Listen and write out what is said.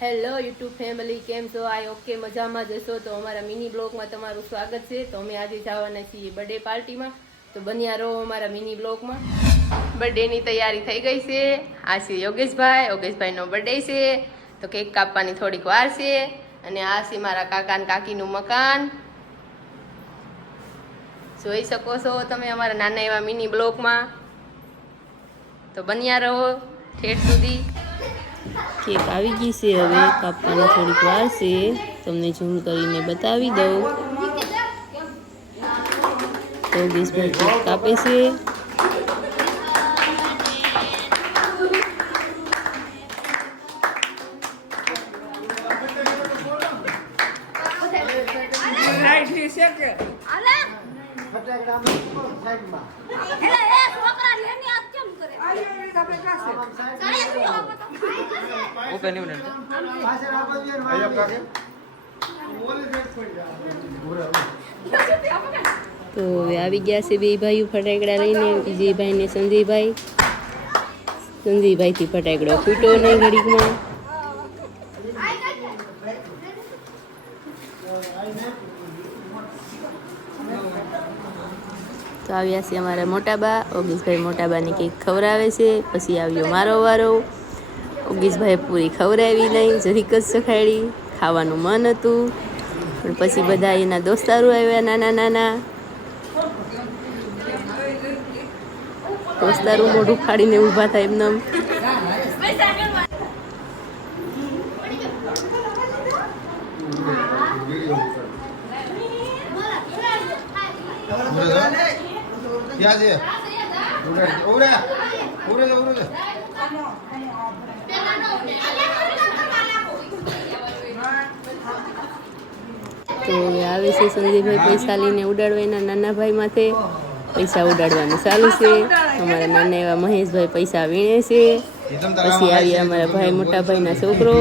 Hello YouTube family કેમ છો? આ ઓકે મજામાં જશો તો અમારા મિની બ્લોગમાં તમારું સ્વાગત છે. તો અમે આજે જવાના છીએ બર્થડે પાર્ટીમાં તો બન્યા રહો અમારા મિની બ્લોગમાં બર્થડેની તૈયારી થઈ ગઈ છે. આ છે યોગેશભાઈ. યોગેશભાઈનો બર્થડે છે. તો કેક કાપવાની થોડીક વાર છે. અને આ છે મારા કાકા કાકીનું મકાન. જોઈ શકો છો તમે અમારા નાના એવા મિની બ્લોગમાં તો બન્યા રહો ઠેઠ સુધી. કેક આવી ગઈ છે હવે કાપવાની થોડીક વાર છે. તમને ઝૂમ કરીને બતાવી દઉં. તો ગેસભાઈ કેક કાપે છે. સાઈડની એ આપણે પાસે તો આવી ગયા છે બે ભાઈઓ ફટાકડા લઈને, વિજયભાઈ ને સંજયભાઈ. સંજયભાઈ થી ફટાકડો ફૂટ્યો નહીં ઘડીકમાં. તો આવ્યા છે અમારા મોટાબા ઓગીશભાઈ મોટાબાને કંઈક ખવડાવે છે, પછી આવ્યો મારો વારો. ઓગીશભાઈ પૂરી ખવડાવી નહીં જરીક જ સખાડી ખાવાનું મન હતું. પણ પછી બધા એના દોસ્તારો આવ્યા નાના નાના. દોસ્તારો મોઢું ફાડીને ઊભા થાય એમને ઉરે ઉરે તો આવે છે સંજયભાઈ પૈસા લઈને ઉડાડવા એના નાના ભાઈ માથે પૈસા ઉડાડવાનું ચાલુ છે. અમારા નાના એવા મહેશભાઈ પૈસા વીણે છે. પછી આવી અમારા ભાઈ મોટા ભાઈના છોકરો.